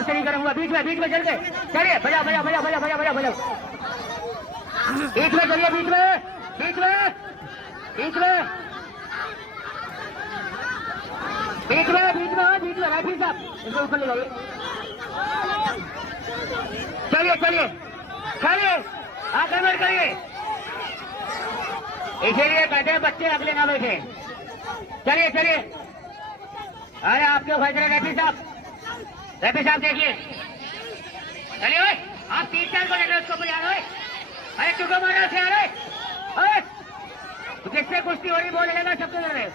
आपसे नहीं करूंगा। बीच में चल के चलिए, बजा बजा बजा बजा बजा बजा बजा, बीच में चलिए, बीच में बीच में बीच में बीच में बीच में बीच में राठी साहब इसको ऊपर ले जाइए। चलिए चलिए चलिए, आक्रमण करिए। इसीलिए कहते हैं बच्चे अगले ना बैठे। चलिए चलिए, अरे आपके फैसले रफी साहब देखिए। चलिए ओए, आप 3-4 को लेकर उसको बुला लो। अरे क्यों मारा से आ रहे, जिससे कुश्ती हो रही बोल लेगा सबके रहे।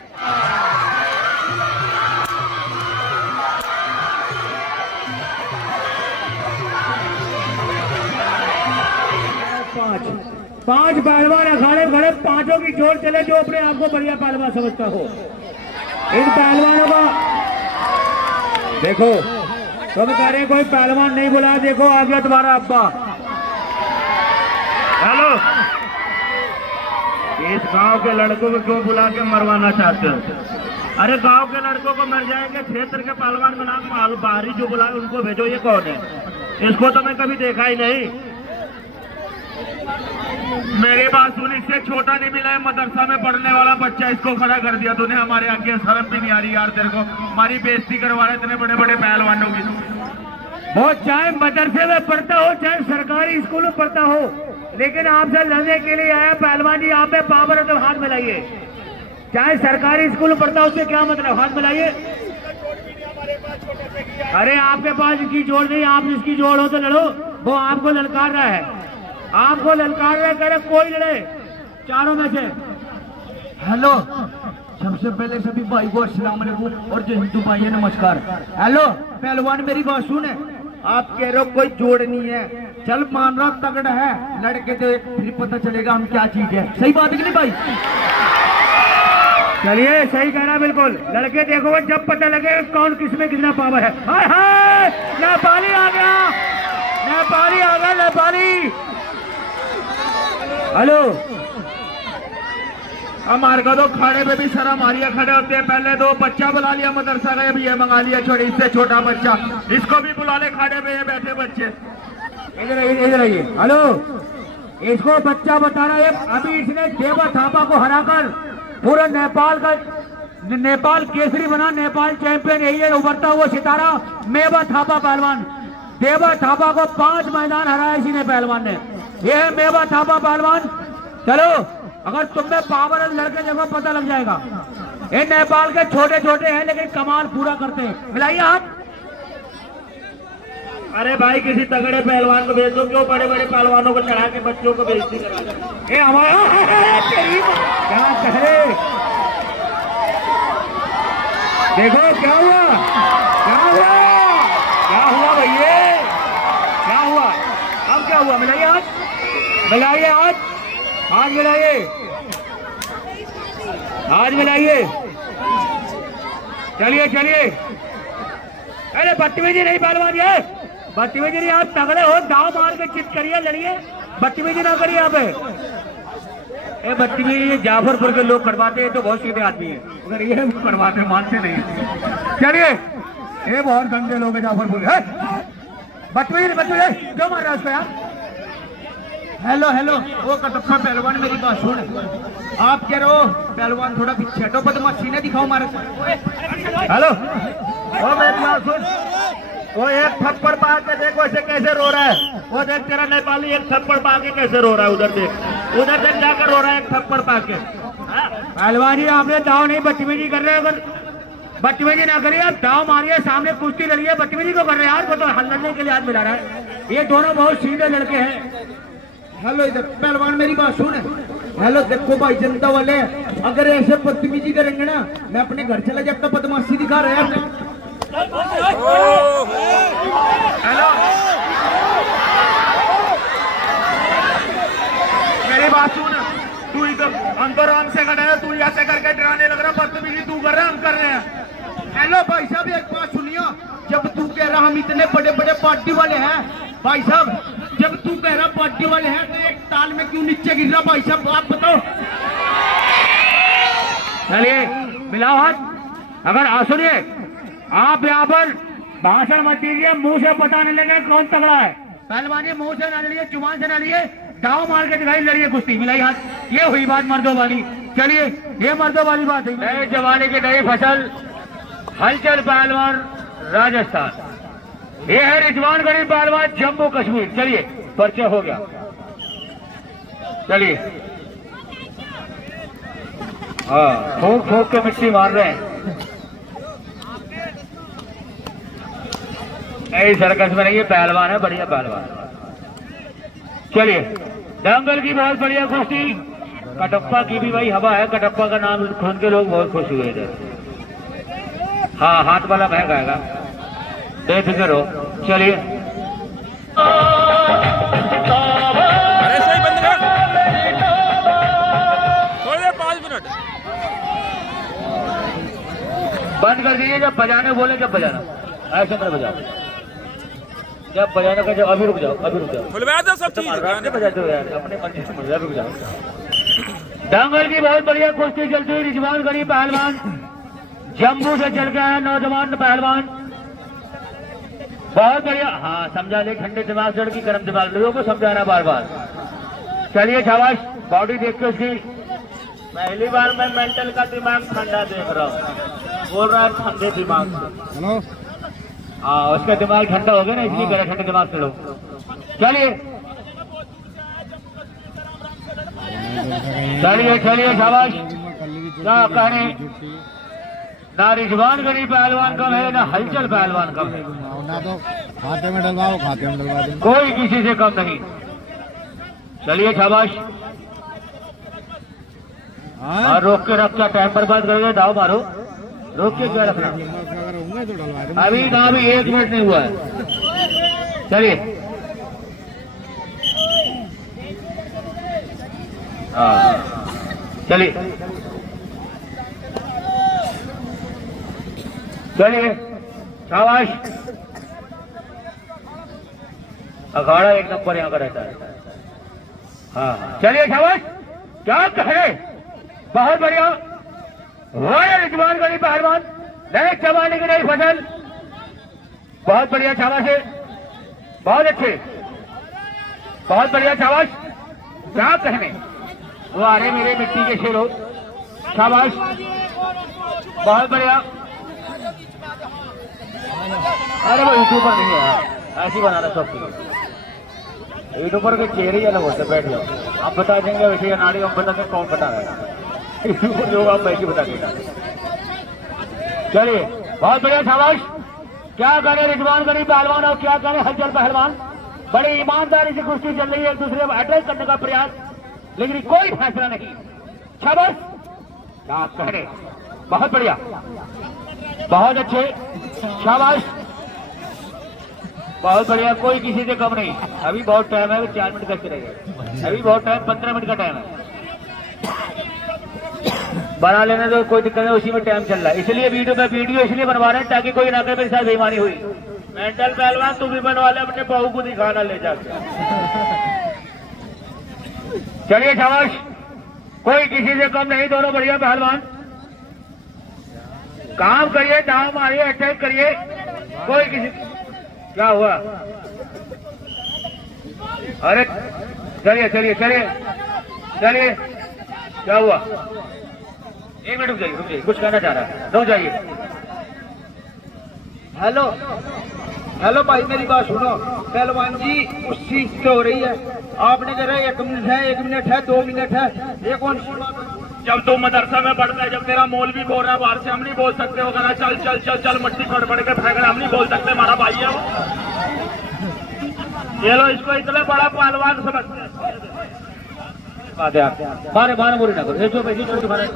पांच पहलवान अखाड़े खड़े, पांचों की जोड़ चले जो अपने आप को बढ़िया पहलवान समझता हो। इन पहलवानों का देखो, तुम कह रहे कोई पहलवान नहीं बुलाया, देखो आ गया तुम्हारा अब्बा। हेलो, इस गांव के लड़कों को क्यों बुला के मरवाना चाहते हो? अरे गांव के लड़कों को मर जाएंगे, क्षेत्र के पहलवान बना बाहरी जो बुलाए उनको भेजो। ये कौन है? इसको तो मैं कभी देखा ही नहीं। मेरी बात सुन, इससे छोटा नहीं मिला है, मदरसा में पढ़ने वाला बच्चा, इसको खड़ा कर दिया तूने। हमारे आगे शर्म भी नहीं आ रही यार तेरे को, हमारी बेइज्जती करवा रहे इतने बड़े बड़े पहलवानों की। वो चाहे मदरसे में पढ़ता हो चाहे सरकारी स्कूल में पढ़ता हो, लेकिन आपसे लड़ने के लिए आया पहलवान जी। आप में पावर है तो हाथ मिलाइए। चाहे सरकारी स्कूल में पढ़ता हो उससे क्या मतलब, हाथ मिलाइए। अरे आपके पास इसकी जोड़ नहीं, आप इसकी जोड़ हो तो लड़ो। वो आपको ललकार रहा है, आपको ललकार रहा है, कह रहे कोई लड़े चारों में से। हेलो, सबसे पहले सभी भाई को अस्सलाम वालेकुम और जो हिंदू भाई है नमस्कार। हेलो पहलवान, मेरी बात सुन, आप कह रहे हो कोई जोड़ नहीं है, चल मान रहा तगड़ा है, लड़के तो फिर पता चलेगा हम क्या चीज है। सही बात है कि नहीं भाई? चलिए सही कहना बिल्कुल। लड़के देखो जब पता लगे कौन किसमें कितना पावर है। हाय हाय, नेपाली आ गया, नेपाली आ गया, नेपाली। हेलो, हमारे को तो खाड़े पे भी शर्म आ रही है, खड़े होते हैं। पहले तो बच्चा बुला लिया मदरसा का, भी ये मंगा लिया छोटे, इससे छोटा बच्चा, इसको भी बुला ले खाड़े पे, ये बैठे बच्चे। इधर आइए। हेलो, इसको बच्चा बता रहा है, अभी इसने देवा थापा को हराकर पूरा नेपाल केसरी बना, नेपाल चैंपियन यही है, उभरता हुआ सितारा मेवा थापा पहलवान। देवा थापा को 5 मैदान हराया इसी ने पहलवान ने। ये है मेवा थापा पहलवान। चलो, अगर तुमने पावर है लड़के जगह पता लग जाएगा। ये नेपाल के छोटे छोटे हैं लेकिन कमाल पूरा करते हैं। मिलाइए हाथ। अरे भाई किसी तगड़े पहलवान को भेज दो, क्यों बड़े बड़े पहलवानों को चढ़ा के बच्चों को बेइज्जती करा दो। ये हमारा क्या कह रहे, देखो क्या हुआ, क्या हुआ, क्या हुआ भैया, क्या हुआ, अब क्या हुआ? मिलाइए हाथ, मिलाइए हाथ, हाथ मिलाइए, हाथ मिलाइए। चलिए चलिए, अरे बदतमीजी नहीं पहलवान, ये बदतमीजी नहीं। आप तगड़े हो, दाव मार के चित करिए, लड़िए, बदतमीजी ना करिए। आप बदतमीजी जाफरपुर के लोग करवाते हैं तो बहुत सीधे आदमी है, अगर ये करवाते मानते नहीं। चलिए, ये बहुत गंदे लोग हैं जाफरपुर। बदतमीजी क्यों मार रहा है उसको यार? हेलो हेलो, वो कटप्पा पहलवान, मेरी बात सुन, आप कह रहे हो पहलवान थोड़ा पीछे हटो, बदमाशी ने दिखाओ मारे। हेलो, वो मेरी बात सुन, वो एक थप्पड़ पा के देखो ऐसे कैसे रो रहा है। वो देख तेरा नेपाली एक थप्पड़ पा के कैसे रो रहा है, उधर देख जाकर रो रहा है एक थप्पड़ पा के। पहलवान जी आपने दाव नहीं, बदतमीजी कर रहे हो। अगर बदतमीजी ना करिए, आप दाव मारिए, सामने कुश्ती लड़िए, बदतमीजी को कर रहे हैं यार। को तो हल लड़ने के लिए हाथ मिला रहा है। ये दोनों बहुत सीधे लड़के हैं। हेलो इधर पहलवान, मेरी बात सुन। हेलो देखो भाई जनता वाले, अगर ऐसे बदतमीजी करेंगे ना, मैं अपने घर चला जाता, बदमाशी दिखा रहे हैं। हेलो, मेरी बात सुन, तू इधर अंतराम से खड़ा है, तू ऐसे करके डराने लग रहा, बदतमीजी तू कर रहा है, हम कर रहे हैं। हेलो भाई साहब, एक बात सुनियो, जब तू कह रहा हम इतने बड़े बड़े पार्टी वाले हैं, भाई साहब जब तू कह रहा पार्टी वाले हैं तो एक ताल में क्यों नीचे गिर रहा? भाई साहब आप बताओ। चलिए मिलाओ हाथ। अगर सुनिए, आप यहाँ पर भाषण मत दीजिए, मुंह से पता नहीं लगे कौन तगड़ा है। पहलवानी मुंह से ना लड़िए, जुबान से ना लिए, दाव मार के दिखाई, लड़िए कुश्ती, मिलाई हाथ। ये हुई बात मर्दों वाली। चलिए ये मर्दों वाली बात है। नए जमाने की नई फसल, हलचल पहलवान राजस्थान। ये है रिजवान गरीब पहलवान जम्मू कश्मीर। चलिए परिचय हो गया। चलिए हाँ, फूक फूक के मिट्टी मार रहे हैं। नई सर्कस में नहीं, ये पहलवान है, बढ़िया पहलवान। चलिए दंगल की बहुत बढ़िया कुश्ती। कटप्पा की भी भाई हवा है, कटप्पा का नाम सुन के लोग बहुत खुश हुए इधर। हाँ हाथ वाला महंगा आएगा, बेफिक्र हो। चलिए अरे सही बंद कर, थोड़ी देर 5 मिनट बंद कर दीजिए। जब बजाने बोले जब बजाना, ऐसे मत बजाओ। जब बजाने का जब अभी रुक जाओ, अभी रुक जाओ। खुलवा दो सब चीज। बजाते हो यार, अपने मर्जी से मजा, रुक जाओ। दंगल की बहुत बढ़िया कुश्ती चलती हुई। रिजवान गरीब पहलवान जम्मू से चल के आया नौजवान पहलवान, बहुत बढ़िया। हाँ समझा ले, ठंडे दिमाग से लड़की गर्म दिमाग, लोगों को समझाना बार बार। चलिए शाबाश, बॉडी देख के उसकी। पहली बार मैं मेंटल का दिमाग ठंडा देख रहा हूँ, बोल रहा है ठंडे दिमाग से। हेलो हाँ, उसका दिमाग ठंडा हो गया ना, इसलिए कह रहे ठंडे दिमाग से लो। चलिए चलिए चलिए शाबाश। क्या कहने, ना रिजवान गरीब पहलवान कम है, ना हलचल पहलवान कम है। ना तो खाते में डलवाओ, खाते में डलवा दें। कोई किसी से कम नहीं। चलिए शाबाश। और रोक के रख, क्या टाइम बर्बाद करोगे, दाव मारो। रोक के क्या रखना, अगर होंगे तो डलवा दें। अभी ना भी 1 मिनट नहीं हुआ है। चलिए चलिए चलिए शाबाश। अखाड़ा एक नंबर यहाँ का रहता है। हाँ चलिए शाबाश। क्या कहे, बहुत बढ़िया। वाह रिजवान गरीब पहलवान, नए जमाने की नई फसल, बहुत बढ़िया शाबाश है, बहुत अच्छे, बहुत बढ़िया शाबाश। क्या कहने, वो आ रहे मेरे मिट्टी के शेरों, शाबाश, बहुत बढ़िया। अरे वो यूट्यूबर नहीं है यार, ऐसी बनाना सब कुछ। यूट्यूबर के चेहरे ही अलग होते, बैठ जाओ। आप बता देंगे वैसे या नाड़ी, हम बता दें कौन बता रहा है। यूट्यूबर लोग आप वैसे बता देंगे। चलिए बहुत बढ़िया शाबाश। क्या करें रिजवान गरीब पहलवान और क्या करें हलचल पहलवान, बड़ी ईमानदारी से कुश्ती चल रही है, एक दूसरे को अटैक करने का प्रयास, लेकिन कोई फैसला नहीं। शाबाश, क्या करें, बहुत बढ़िया, बहुत अच्छे, शाबाश, बहुत बढ़िया। कोई किसी से कम नहीं। अभी बहुत टाइम है, 4 मिनट कैसे रहेगा, अभी बहुत टाइम, 15 मिनट का टाइम है। बना लेने तो कोई दिक्कत नहीं, उसी में टाइम चल रहा है। इसलिए वीडियो इसलिए बनवा रहे हैं ताकि कोई ना कहे मेरे साथ बेईमानी हुई। मेंटल पहलवान तू भी बनवा ले, अपने बहू को दिखाना ले जाके। चलिए शाबाश, कोई किसी से कम नहीं, दोनों बढ़िया पहलवान। काम करिए, दाव मारिए, अटैक करिए, कोई किसी। क्या हुआ, अरे चलिए चलिए चलिए चलिए, क्या हुआ, 1 मिनट रुक जाइए, कुछ कहना चाह रहा है, रुक जाइए। हेलो हेलो भाई, मेरी बात सुनो। पहलवान जी कुश्ती तो हो रही है, आपने कह रहे 1 मिनट है, 1 मिनट है, 2 मिनट है, ये कौन सी बात है? जब तू मदरसा में पढ़ता है, जब तेरा मौलवी बोल रहा है बाहर से, हम नहीं बोल सकते हो कहना चल चल चल चल मट्टी पड़ के फेंक रहा, हम नहीं बोल सकते, हमारा भाई है वो। ये लो, इसको इतना बड़ा पहलवान समझते हैं। मारे मारे बोली ना करो, जो पैसे छोटे मारे,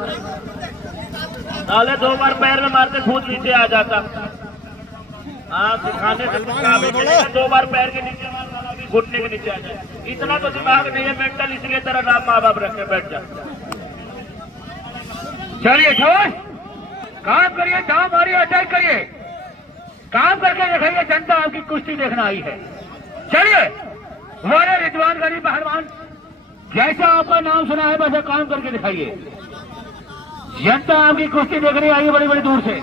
नाले 2 बार पैर में मारते खुद नीचे आ जाता। हाँ दिखाने से 2 बार पैर के नीचे मारना, घुटने के नीचे आ जाए। इतना तो दिमाग नहीं है, मेंटल, इसलिए तेरा नाम माँ बाप रखे, बैठ जा। चलिए शाबाश, काम करिए, दाव मारिए, अटैक करिए, काम करके दिखाइए, जनता आपकी कुश्ती देखना आई है। चलिए हमारे रिजवान गरीब पहलवान, जैसा आपका नाम सुना है वैसे काम करके दिखाइए। जनता आपकी कुश्ती देखने आई है बड़ी बड़ी दूर से।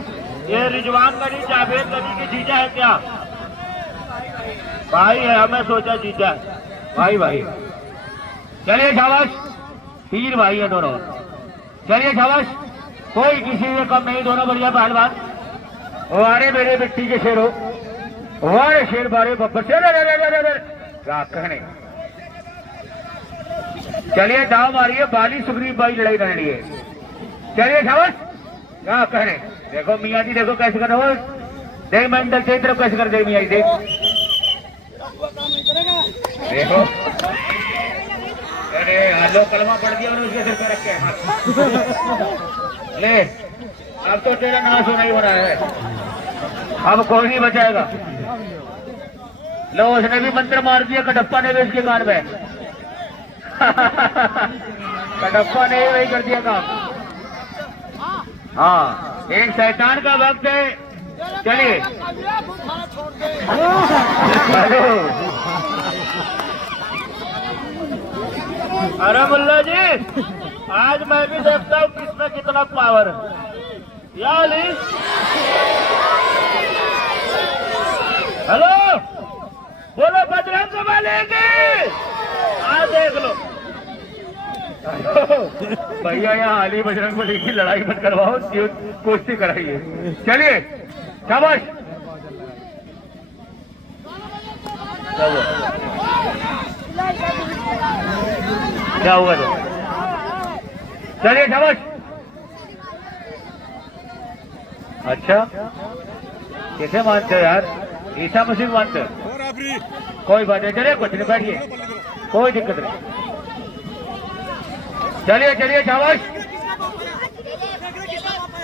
ये रिजवान गली जावेद गली की जीजा है क्या? भाई है, हमें सोचा जीजा है। भाई भाई चलिए शाबाश, तीन भाई है दोनों। चलिए शाबाश, कोई किसी से कम नहीं, दोनों बढ़िया पहलवान। वारे मेरे मिट्टी के शेर हो, वारे शेर बारे बब्बर शेर, क्या कहने। चलिए दाव मारिए, बाली सुग्रीव भाई लड़ाई लड़ रही है। चलिए शाबाश, क्या कहने। देखो मियाँ जी, देखो कैसे कर रहे हो, देख मेंटल से तरफ कैसे कर दे मियाँ जी, देख देखो। अरे हेलो, कलमा पड़ दिया उसके सिर पे रख के हाथ। ले, अब तो तेरा नाश होना ही हो रहा है, अब कोई नहीं बचाएगा। लो, उसने भी मंत्र मार दिया, कटप्पा ने भी उसके कान में। कटप्पा ने वही कर दिया काम। हाँ, एक शैतान का वक्त है। चलिए हेलो, अरे मुल्ला जी, आज मैं भी देखता हूँ किसमें कितना पावर है। या अली, हेलो, बोलो बजरंग बली की। आज देख लो भैया, यहाँ अली बजरंग बली की लड़ाई मत करवाओ, कुश्ती कराइए। चलिए शाबाश, क्या हुआ तो? चलिए शाबाश। अच्छा, किसे मानते हो यार? ईसा मसीह मानते हो? कोई बात नहीं, चलिए कुछ नहीं, बैठिए, कोई दिक्कत नहीं। चलिए चलिए शाबाश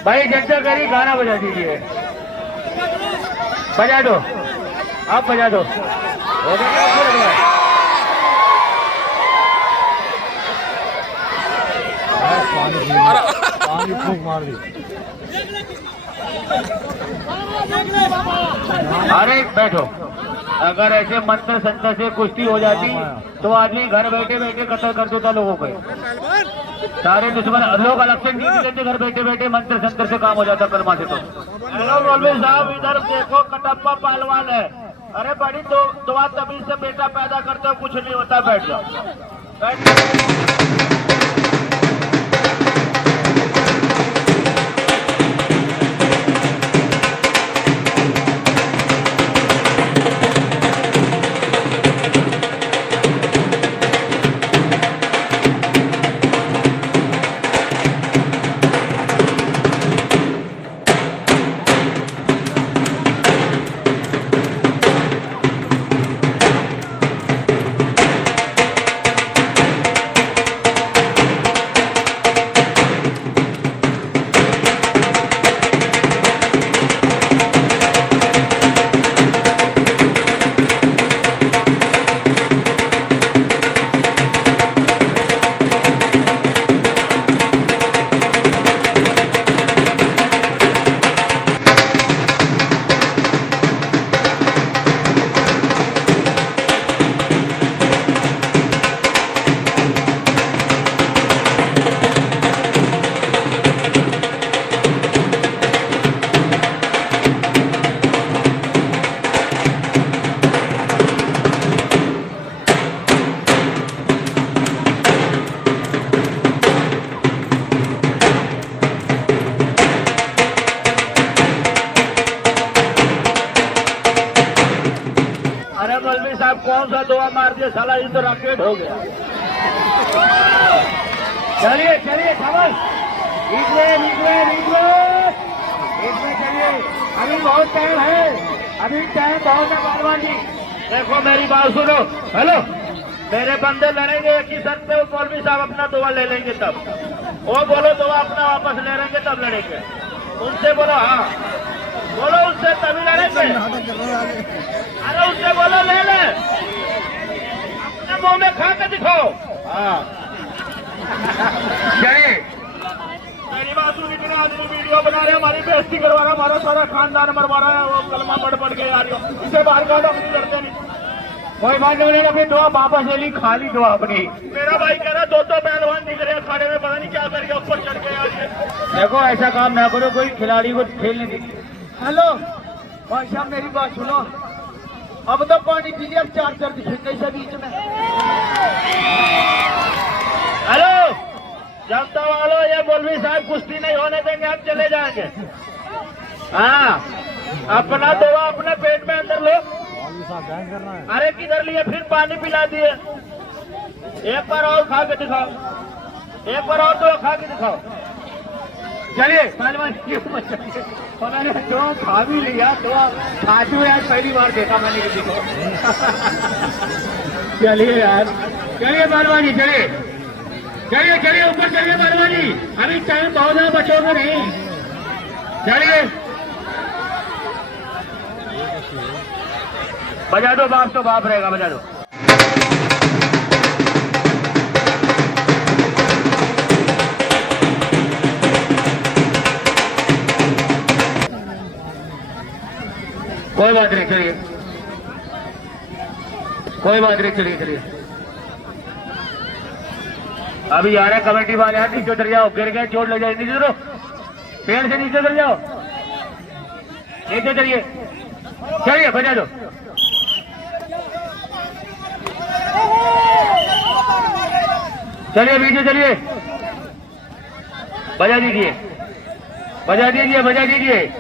भाई, जनता करी गाना बजा दीजिए, बजा दो, आप बजा दो। हो गया, आपको लग रहा है? पानी फूंक मार दी। अरे बैठो, अगर ऐसे मंत्र संतर से कुश्ती हो जाती तो आदमी घर बैठे बैठे कत्ल कर देता लोगों को। सारे दुश्मन लोग अलग से नहीं लेते, घर बैठे बैठे मंत्र संतर से काम हो जाता कलमा से। तो हेलो मौलवी साहब, इधर देखो, कटप्पा पहलवान है। अरे बड़ी दुआ तभी से बेटा पैदा करते हो, कुछ नहीं होता। बैठ जाओ, बैठ जाओ। कौन सा दुआ मार दिया साला, ये तो रॉकेट हो गया। चलिए चलिए शाबाश, इसमें चलिए, अभी बहुत टाइम है, अभी टाइम बहुत है पहलवान जी। देखो मेरी बात सुनो, हेलो, मेरे बंदे लड़ेंगे एक ही शर्त पे, मौलवी साहब अपना दुआ ले लेंगे तब। वो बोलो दुआ अपना वापस ले लेंगे तब लड़ेंगे। उनसे बोलो, हाँ बोलो, उससे तभी लड़ेंगे। अरे उससे बोलो ले ले, अपने मुंह में खा के दिखाओ। हाँ चलिए, मेरी बात सुन, इतने आदमी वीडियो बना रहे, हमारी बेइज्जती करवा रहा, हमारा सारा खानदान मरवा रहा है। वो कलमा पढ़ के आ रही हो, इसे बाहर काटो, नहीं लड़ते नहीं। कोई बात नहीं, अपनी दुआ वापस ले ली, खाली दुआ अपनी। मेरा भाई कह रहा दो पहलवान दिख रहे हैं खाड़े में, पता नहीं क्या कर गया, ऊपर चढ़ के आ रही है। देखो ऐसा काम ना करो, कोई खिलाड़ी को खेलने दीजिए। हेलो भाई साहब मेरी बात सुनो, अब तो पानी पी लिया, अब चार्जर दिखेंगे से बीच में। हेलो जनता वालों, ये मौलवी साहब कुश्ती नहीं होने देंगे, आप चले जाएंगे। हाँ अपना दुआ अपने पेट में अंदर लो। अरे किधर लिए, फिर पानी पिला दिए। एक बार और खा के दिखाओ, एक बार और दो खा के दिखाओ। चलिए पहलवान मैंने तो खा भी लिया, तो खाते हुए आज पहली बार देखा मैंने किसी को। चलिए यार, चलिए पहलवान जी, चलिए चलिए चलिए ऊपर चलिए पहलवान जी, अभी टाइम बहुत है, बचोगे नहीं। चलिए बजा दो, बाप तो बाप रहेगा, बजा दो। कोई बात नहीं, चलिए कोई बात नहीं, चलिए चलिए। अभी आ रहे कमेटी वाले, यार नीचे उतर जाओ, गिर गए चोट लग जाए, नीचे उतरो, पेड़ से नीचे उतर जाओ, नीचे उतरिए, चलिए बजा दो। चलिए बीच चलिए, बजा दीजिए, बजा दीजिए, बजा दीजिए।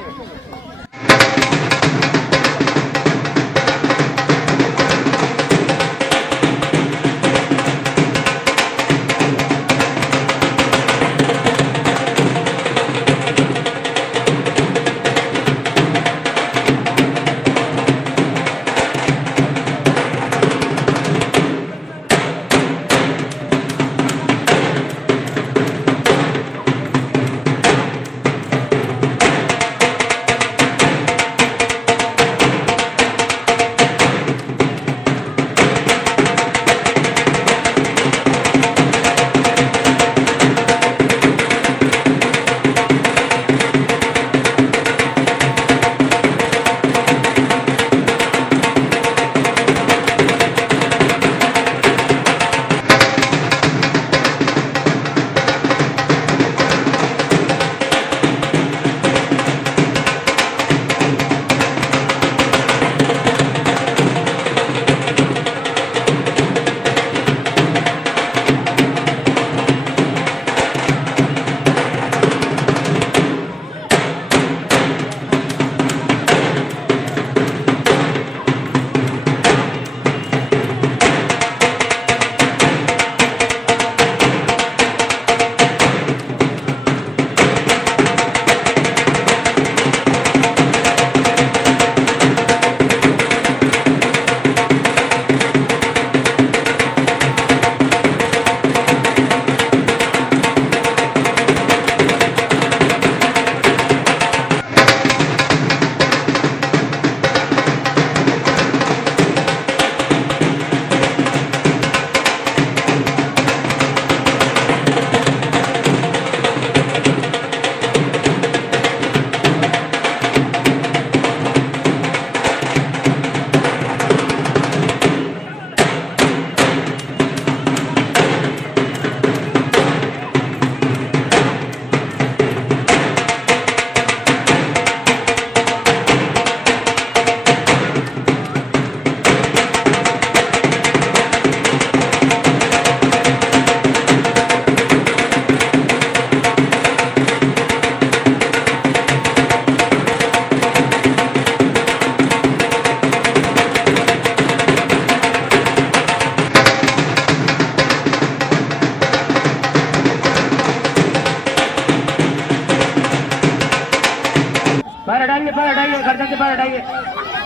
गर्दन से पैर हटाइए,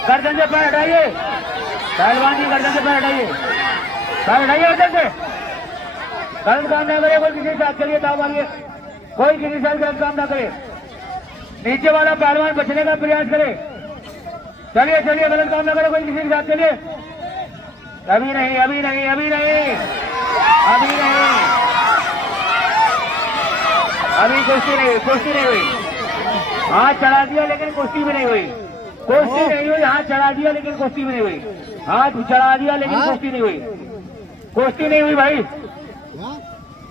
गर्दन से पैर हटाइए, पहलवान जी गर्दन से पैर हटाइए, पैर हटाइए गर्दन से। गलत काम ना करे कोई, किसी के साथ चलिए, दाव मारिए, कोई किसी साथ गलत काम ना करे। नीचे वाला पहलवान बचने का प्रयास करे। चलिए चलिए, गलत काम ना करे कोई किसी के साथ, चलिए। अभी नहीं, अभी नहीं, अभी नहीं, अभी नहीं, अभी कुश्ती नहीं हुई, कुश्ती नहीं हुई। हाथ चढ़ा दिया लेकिन कुश्ती भी नहीं हुई, कुश्ती नहीं हुई। हाथ चढ़ा दिया लेकिन कुश्ती भी नहीं हुई, हाथ चढ़ा दिया लेकिन कुश्ती नहीं हुई, कुश्ती नहीं हुई भाई।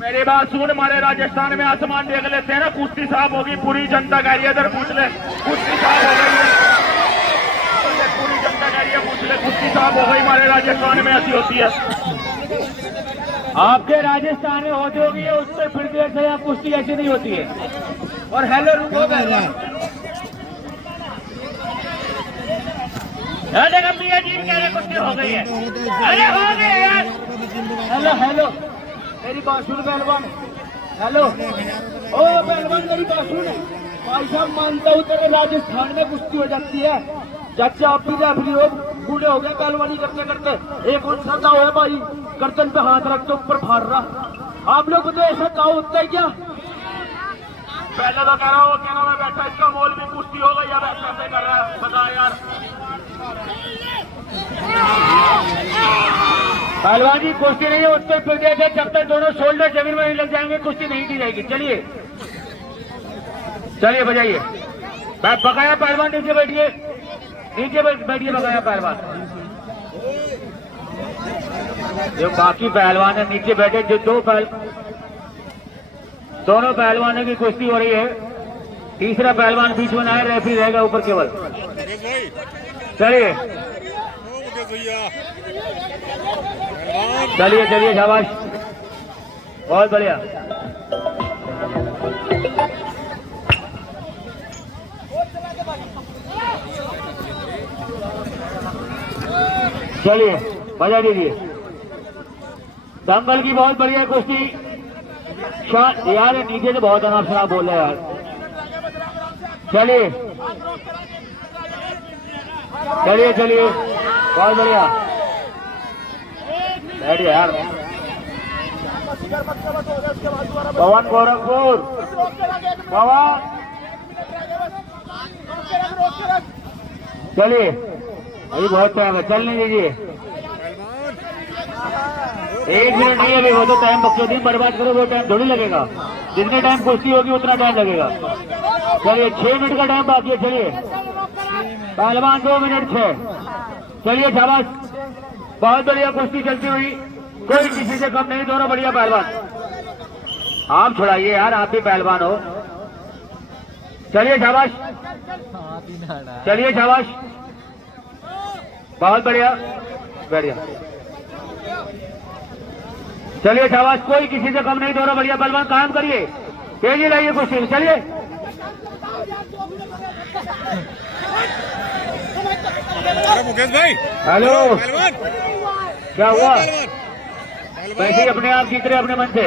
मेरी बात सुन, हमारे राजस्थान में आसमान देख लेते हैं ना, कुश्ती साहब होगी, पूरी जनता कह रही है, इधर पूछ ले, कुश्ती साहब हो गई है। इसलिए कुश्ती साहब हो गई हमारे राजस्थान में ऐसी होती है। आपके राजस्थान में होती होगी है, उत्तर प्रदेश से यहाँ कुश्ती ऐसी नहीं होती है। और हेलो रुको भैया जी कह रहे कुश्ती हो गई है। अरे हो गई यार। हेलो हेलो मेरी बात सुन पहलवान। हेलो ओ पहलवान मेरी बात सुन। भाई साहब मानता हूँ तेरे राजस्थान में कुश्ती हो जाती है। चाचा आप भी रेफरी हो, बूढ़े हो गए पहलवानी करते करते। एक उनसा गाँव है भाई, गर्दन पे हाथ रख के ऊपर फाड़ रहा। आप लोग को तो ऐसा गाँव होता है क्या? पहले तो कह रहा हूँ क्या नाम है बैठा, इसका मोल भी कुश्ती हो गई, अब कैसे कर रहा है बता यार। पहलवान जी कुश्ती नहीं है उत्तर प्रदेश है। जब तक दोनों शोल्डर जमीन में नहीं लग जाएंगे कुश्ती नहीं की जाएगी। चलिए चलिए बजाइए। बकाया पहलवान नीचे बैठिए, नीचे बैठिए बकाया पहलवान। जो बाकी पहलवान है नीचे बैठे। जो दोनों पहलवानों की कुश्ती हो रही है। तीसरा पहलवान बीच में आए, रेफरी रहेगा ऊपर केवल। चलिए चलिए चलिए शाबाश, बहुत बढ़िया। चलिए बजा दीजिए। दंगल की बहुत बढ़िया कुश्ती यार, नीचे से बहुत अनाप शनाप बोल रहे यार। चलिए चलिए चलिए बहुत बढ़िया बैठिए यार। पवन गोरखपुर पवन, चलिए अभी बहुत टाइम है, चलने दीजिए। 1 मिनट नहीं अभी, वो तो टाइम बकचोदी बर्बाद करो, वो टाइम थोड़ी लगेगा। जितने टाइम कुश्ती होगी उतना टाइम लगेगा। चलिए 6 मिनट का टाइम बाकी है। चलिए पहलवान 2 मिनट 6। चलिए शाबाश, बहुत बढ़िया कुश्ती चलती हुई, कोई किसी से कम नहीं, दोनों बढ़िया पहलवान। आप छुड़ाइए यार, आप भी पहलवान हो। चलिए शाबाश, चलिए शाबाश, बहुत बढ़िया बढ़िया। चलिए शाबाश, कोई किसी से कम नहीं, दोनों बढ़िया पहलवान। काम करिए, तेजी लाइए कुश्ती में। चलिए मुकेश भाई, हेलो पहलवान क्या हुआ? वैसे ही अपने आप जीत रहे अपने मन से।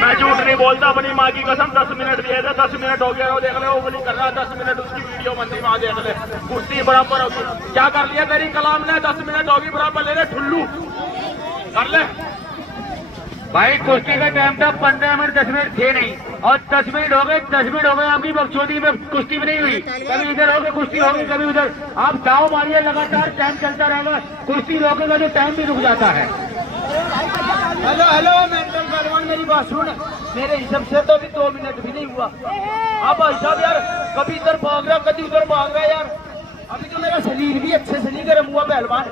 मैं झूठ नहीं बोलता, अपनी माँ की कसम। 10 मिनट दिए थे, 10 मिनट हो गया। वो देख ले, ओपनिंग कर रहा है, 10 मिनट उसकी वीडियो बनती, वहां देख ले। कुश्ती बराबर होगी। क्या कर लिया तेरी कलाम ने? 10 मिनट होगी बराबर, ले ले ठुल्लू कर ले भाई। कुश्ती का टाइम था 15 मिनट, 10 मिनट थे नहीं, और 10 मिनट हो गए, 10 मिनट हो गए आपकी बकचोदी में। कुश्ती भी नहीं हुई, कभी इधर होगी कुश्ती होगी, कभी उधर। आप दाव मारिए लगातार, टाइम चलता रहेगा। कुश्ती रोकेगा तो टाइम भी रुक जाता है। हेलो हेलो मेंटल पहलवान मेरी बात सुन। मेरे हिसाब से तो अभी 2 मिनट भी नहीं हुआ। अब भाई साहब यार, कभी इधर भाग रहा, कभी उधर भाग रहा यार। अभी तो मेरा शरीर भी अच्छे से नहीं गर्म हुआ पहलवान।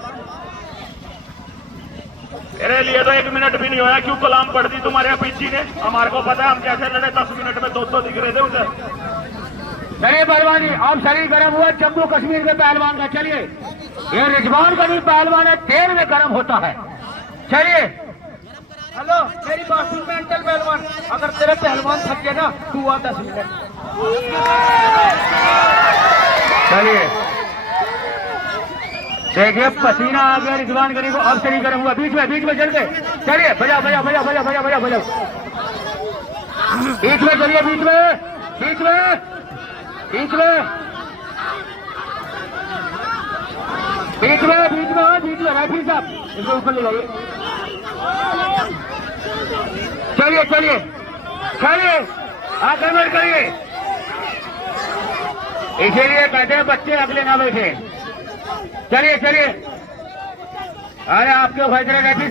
मेरे लिए तो 1 मिनट भी नहीं होया। क्यों कलाम पढ़ दी तुम्हारे पीछे ने? हमारे को पता है हम कैसे लड़े। 10 मिनट में 200 दिख रहे थे उधर। चलिए पहलवान जी, अब शरीर गर्म हुआ जम्मू कश्मीर के पहलवान का। चलिए ये रिजवान का भी पहलवान है, तेल में गर्म होता है। चलिए हेलो मेरी बात सुन मेंटल पहलवान, अगर तेरे पहलवान थक गए ना, तू आ 10 मिनट। चलिए देखिए पसीना आ गया रिजवान गनी को, अब शरीर गर्म हुआ। बीच में चल के चलिए, बजा बजा बजा बजा बजा बजा बजा, बीच में चलिए, बीच में बीच में बीच में बीच में बीच में बीच में राफी साहब इसको ऊपर ले जाइए। चलिए चलिए चलिए, आक्रमण करिए। इसीलिए कहते हैं बच्चे अगले ना बैठे। चलिए चलिए, अरे आपके फैसले रफी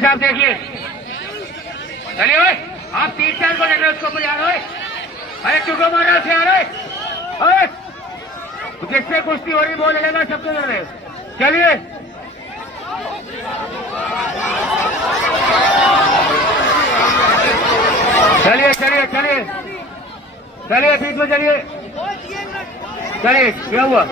साहब देखिए। चलिए ओए, आप 3-4 को देख रहे हो, उसको ऊपर जा रहे हो। अरे क्यों मार रहे हो यार? ओए किससे कुश्ती हो रही बोल लेगा, सबको कर रहे हो। चलिए चलिए चलिए चलिए चलिए, बीच में चलिए। चलिए क्या हुआ?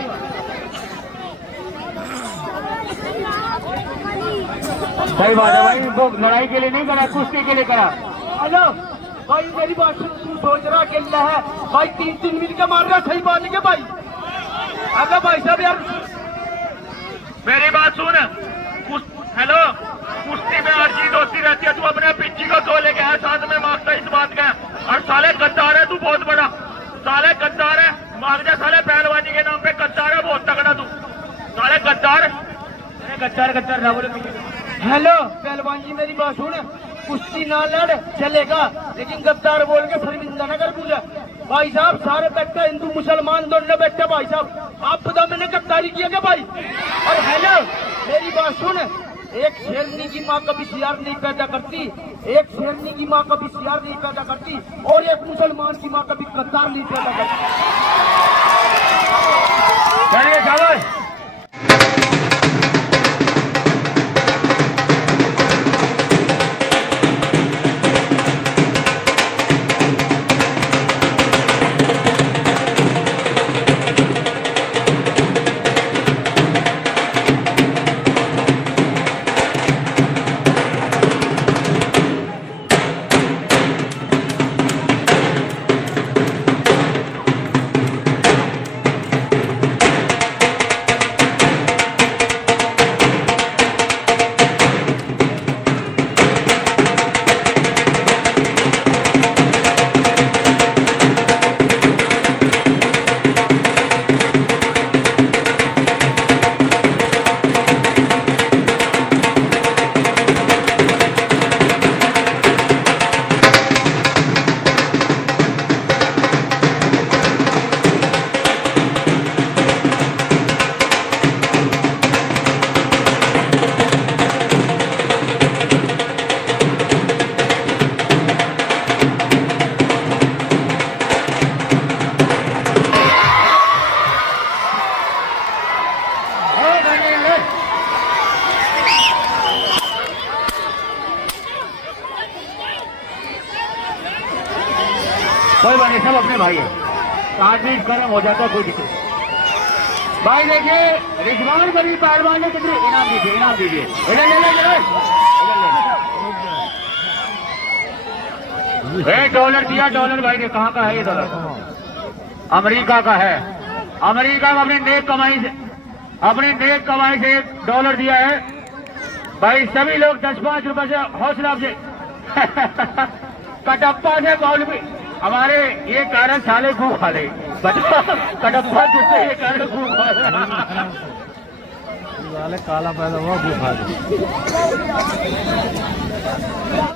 सही बात है भाई, वो लड़ाई के लिए नहीं करा, कुश्ती के लिए करा। हेलो भाई, मेरी बात सुन, तू सोच रहा अकेला है भाई, 3-3 मिनट का मार रहा, सही बात नहीं है भाई। अगर भाई साहब यार मेरी बात सुन, हेलो, कुश्ती में हर चीज होती रहती है। तू अपने पिच्ची को धो लेके आया, साथ में मांगता इस बात का। और साले गद्दार है तू, बहुत बड़ा साले गद्दार है। मांग जा साले, पहलवानी के नाम पे गद्दार है, बहुत तगड़ा तू साले गद्दार। गद्दार गद्दार ना बोले। हेलो पहलवान जी, मेरी बात सुन, कुश्ती ना लड़ चलेगा, लेकिन गद्दार बोल के शर्मिंदा न कर मुझे। भाई साहब सारे बैठे, हिंदू मुसलमान दोनों बैठे। भाई साहब आप बता, मैंने गद्दारी किया क्या भाई? और हेलो मेरी बात सुन, एक शेरनी की माँ कभी सियार नहीं पैदा करती, एक शेरनी की माँ कभी सियार नहीं पैदा करती, और एक मुसलमान की माँ कभी गद्दार नहीं पैदा करती। चलिए शाबाश। कोई बात नहीं, सब अपने भाई है। आदमी गर्म हो जाता है, कोई दिक्कत नहीं। भाई देखिए, रिजवान बड़ी पहलवान ने कितने इनाम दीजिए, इनाम दीजिए। इधर ले $1 दिया, $1 भाई ने। कहाँ का है ये $1? अमेरिका का है। अमेरिका में अपनी नेक कमाई से $1 दिया है भाई। सभी लोग 10-5 रुपए से हौसला से कटप्पा से मौलवी हमारे ये कारण साले खूब खा ले, कटप्पा जिससे ये कारण खूब खा ले, काला पैदा हुआ, खूब खा ले।